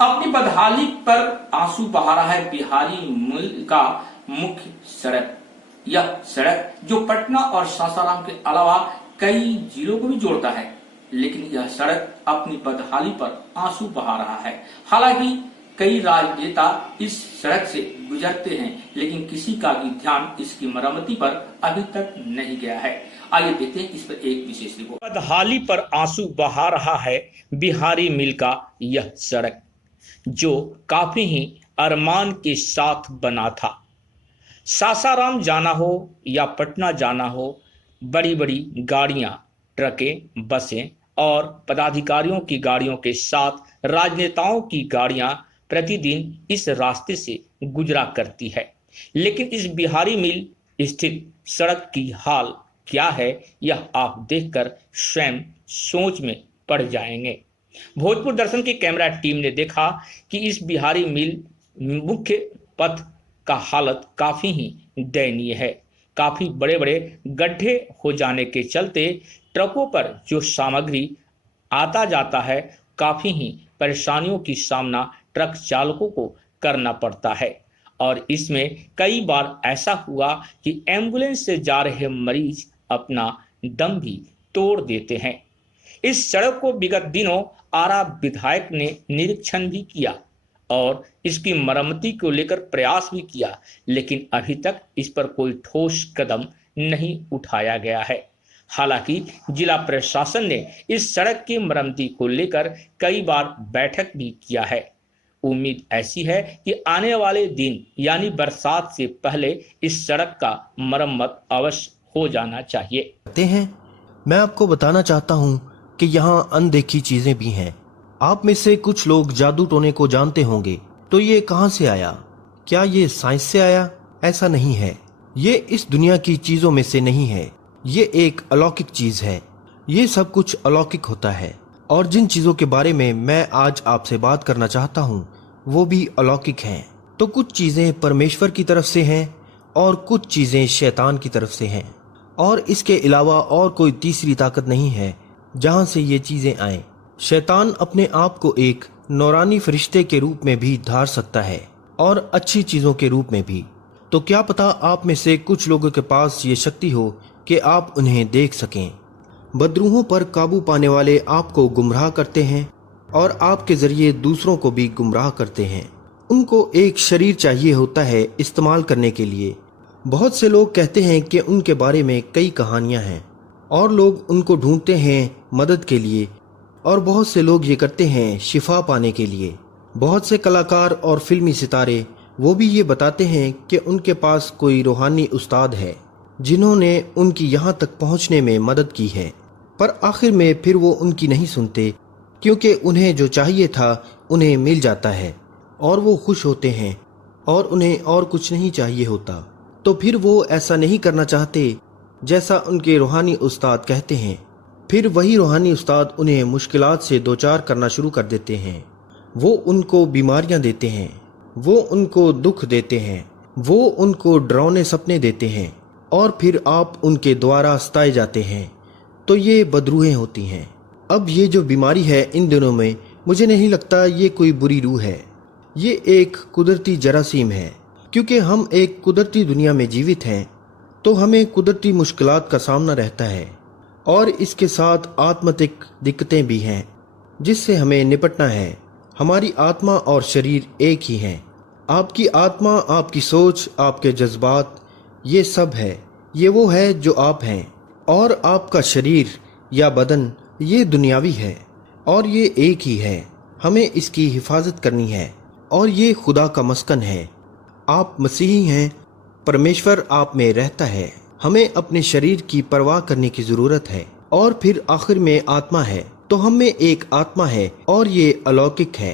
अपनी बदहाली पर आंसू बहा रहा है बिहारी मूल का मुख्य सड़क। यह सड़क जो पटना और सासाराम के अलावा कई जिलों को भी जोड़ता है, लेकिन यह सड़क अपनी बदहाली पर आंसू बहा रहा है। हालांकि कई राजनेता इस सड़क से गुजरते हैं, लेकिन किसी का भी ध्यान इसकी मरम्मती पर अभी तक नहीं गया है। आइए देखते हैं इस पर एक विशेष रिपोर्ट। बदहाली पर आंसू बहा रहा है बिहारी मिल का यह सड़क, जो काफी ही अरमान के साथ बना था। सासाराम जाना हो या पटना जाना हो, बड़ी बड़ी गाड़ियां, ट्रकें, बसें और पदाधिकारियों की गाड़ियों के साथ राजनेताओं की गाड़ियां प्रतिदिन इस रास्ते से गुजरा करती है। लेकिन इस बिहारी मिल स्थित सड़क की हाल क्या है, यह आप देखकर स्वयं सोच में पड़ जाएंगे। भोजपुर दर्शन की कैमरा टीम ने देखा कि इस बिहारी मिल मुख्य पथ का हालत काफी ही दयनीय है। काफी बड़े बड़े गड्ढे हो जाने के चलते ट्रकों पर जो सामग्री आता जाता है, काफी ही परेशानियों की सामना ट्रक चालकों को करना पड़ता है। और इसमें कई बार ऐसा हुआ कि एम्बुलेंस से जा रहे मरीज अपना दम भी तोड़ देते हैं। इस सड़क को विगत दिनों आरा विधायक ने निरीक्षण भी किया और इसकी मरम्मती को लेकर प्रयास भी किया, लेकिन अभी तक इस पर कोई ठोस कदम नहीं उठाया गया है। हालांकि जिला प्रशासन ने इस सड़क की मरम्मती को लेकर कई बार बैठक भी किया है। उम्मीद ऐसी है कि आने वाले दिन यानी बरसात से पहले इस सड़क का मरम्मत अवश्य हो जाना चाहिए। मैं आपको बताना चाहता हूँ कि यहाँ अनदेखी चीजें भी हैं। आप में से कुछ लोग जादू टोने को जानते होंगे, तो ये कहाँ से आया? क्या ये साइंस से आया? ऐसा नहीं है। ये इस दुनिया की चीजों में से नहीं है। ये एक अलौकिक चीज है। ये सब कुछ अलौकिक होता है, और जिन चीजों के बारे में मैं आज आपसे बात करना चाहता हूँ वो भी अलौकिक हैं। तो कुछ चीजें परमेश्वर की तरफ से हैं और कुछ चीजें शैतान की तरफ से हैं, और इसके अलावा और कोई तीसरी ताकत नहीं है जहाँ से ये चीजें आए। शैतान अपने आप को एक नौरानी फरिश्ते के रूप में भी धार सकता है और अच्छी चीजों के रूप में भी। तो क्या पता आप में से कुछ लोगों के पास ये शक्ति हो कि आप उन्हें देख सकें। बदरूहों पर काबू पाने वाले आपको गुमराह करते हैं और आपके जरिए दूसरों को भी गुमराह करते हैं। उनको एक शरीर चाहिए होता है इस्तेमाल करने के लिए। बहुत से लोग कहते हैं कि उनके बारे में कई कहानियां हैं और लोग उनको ढूंढते हैं मदद के लिए, और बहुत से लोग ये करते हैं शिफा पाने के लिए। बहुत से कलाकार और फिल्मी सितारे वो भी ये बताते हैं कि उनके पास कोई रूहानी उस्ताद है जिन्होंने उनकी यहाँ तक पहुँचने में मदद की है, पर आखिर में फिर वो उनकी नहीं सुनते, क्योंकि उन्हें जो चाहिए था उन्हें मिल जाता है और वो खुश होते हैं और उन्हें और कुछ नहीं चाहिए होता। तो फिर वो ऐसा नहीं करना चाहते जैसा उनके रूहानी उस्ताद कहते हैं। फिर वही रूहानी उस्ताद उन्हें मुश्किलात से दो चार करना शुरू कर देते हैं। वो उनको बीमारियां देते हैं, वो उनको दुख देते हैं, वो उनको डरावने सपने देते हैं, और फिर आप उनके द्वारा सताए जाते हैं। तो ये बदरूहें होती हैं। अब ये जो बीमारी है इन दिनों में, मुझे नहीं लगता ये कोई बुरी रूह है। ये एक कुदरती जरासीम है। क्योंकि हम एक कुदरती दुनिया में जीवित हैं, तो हमें कुदरती मुश्किलात का सामना रहता है, और इसके साथ आत्मिक दिक्कतें भी हैं जिससे हमें निपटना है। हमारी आत्मा और शरीर एक ही हैं। आपकी आत्मा, आपकी सोच, आपके जज्बात, ये सब है। ये वो है जो आप हैं, और आपका शरीर या बदन ये दुनियावी है, और ये एक ही है। हमें इसकी हिफाजत करनी है, और ये खुदा का मस्कन है। आप मसीही हैं, परमेश्वर आप में रहता है। हमें अपने शरीर की परवाह करने की जरूरत है। और फिर आखिर में आत्मा है। तो हम में एक आत्मा है और ये अलौकिक है।